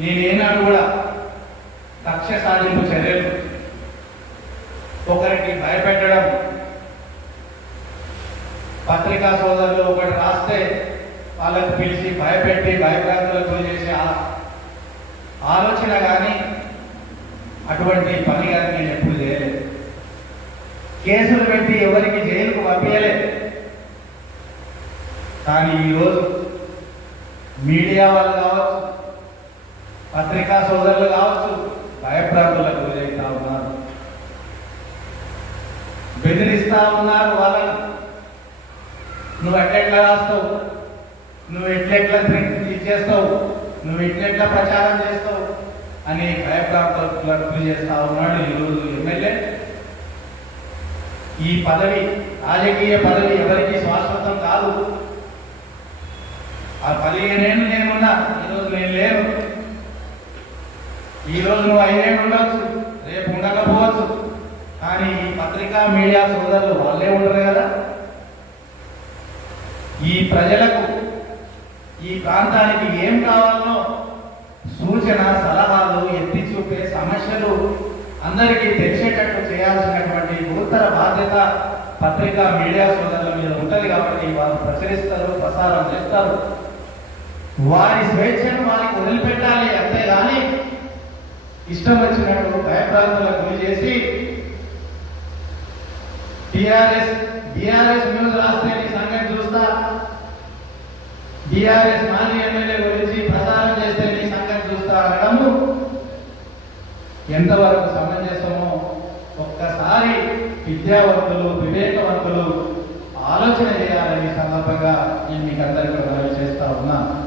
నేనేనాడు కూడా లక్ష్య సాధింపు చర్యలు. ఒకరికి భయపెట్టడం పత్రికా సోదరులు ఒకటి రాస్తే వాళ్ళకు పిలిచి భయపెట్టి భయభ్రాంతులకు చేసే ఆలోచన కానీ అటువంటి పని కానీ నేను ఎప్పుడు చేయలేదు. కేసులు పెట్టి ఎవరికి జైలుకు పంపించలేదు కానీ ఈరోజు మీడియా వల్ల కావచ్చు పత్రికా సోదరులు కావచ్చు భయభ్రాంతులకు గురవుతా ఉన్నారు. బెదిరిస్తా ఉన్నారు వాళ్ళని. నువ్వు ఎట్లెట్లా రాస్తావు? నువ్వు ఎట్లెట్లా ప్రింట్ చేస్తావు నువ్వు ఎట్లెట్లా ప్రచారం చేస్తావు? అని భయప్రాంతాలకు గురి చేస్తా ఉన్నాడు ఈరోజు ఎమ్మెల్యే. ఈ పదవి రాజకీయ పదవి ఎవరికి శాశ్వతం కాదు. ఆ పదిహేనేళ్ళు నేనున్నా ఈరోజు నేను లేను. ఈరోజు నువ్వు ఐదేళ్ళు ఉండొచ్చు రేపు ఉండకపోవచ్చు. కానీ ఈ పత్రికా మీడియా సోదరులు వాళ్ళే ఉండరు కదా? ఈ ప్రజలకు ఈ ప్రాంతానికి ఏం కావాలో సూచన సలహాలు ఎత్తి చూపే సమస్యలు అందరికీ తెలిసేటట్టు చేయాల్సినటువంటి గురుతర బాధ్యత పత్రికా మీడియా సోదరుల మీద ఉంటుంది కాబట్టి వారు ప్రచురిస్తారు ప్రసారం చేస్తారు. వారి స్వేచ్ఛను వారికి వదిలిపెట్టాలి అంతేగాని ఇష్టం వచ్చినట్టు భయప్రాంతాలకు గురి చేసి టిఆర్ఎస్ బిఆర్ఎస్ న్యూస్ రాస్తే నీ సంగతి చూస్తా. బిఆర్ఎస్ మాజీ ఎమ్మెల్యే గురించి ప్రసారం చేస్తే నీ సంగతి చూస్తా అనడము. ఎంతవరకు సమంజసమో ఒక్కసారి విద్యావంతులు వివేకవంతులు ఆలోచన చేయాలని సందర్భంగా నేను మీకు అందరికీ మనవి చేస్తా ఉన్నాను.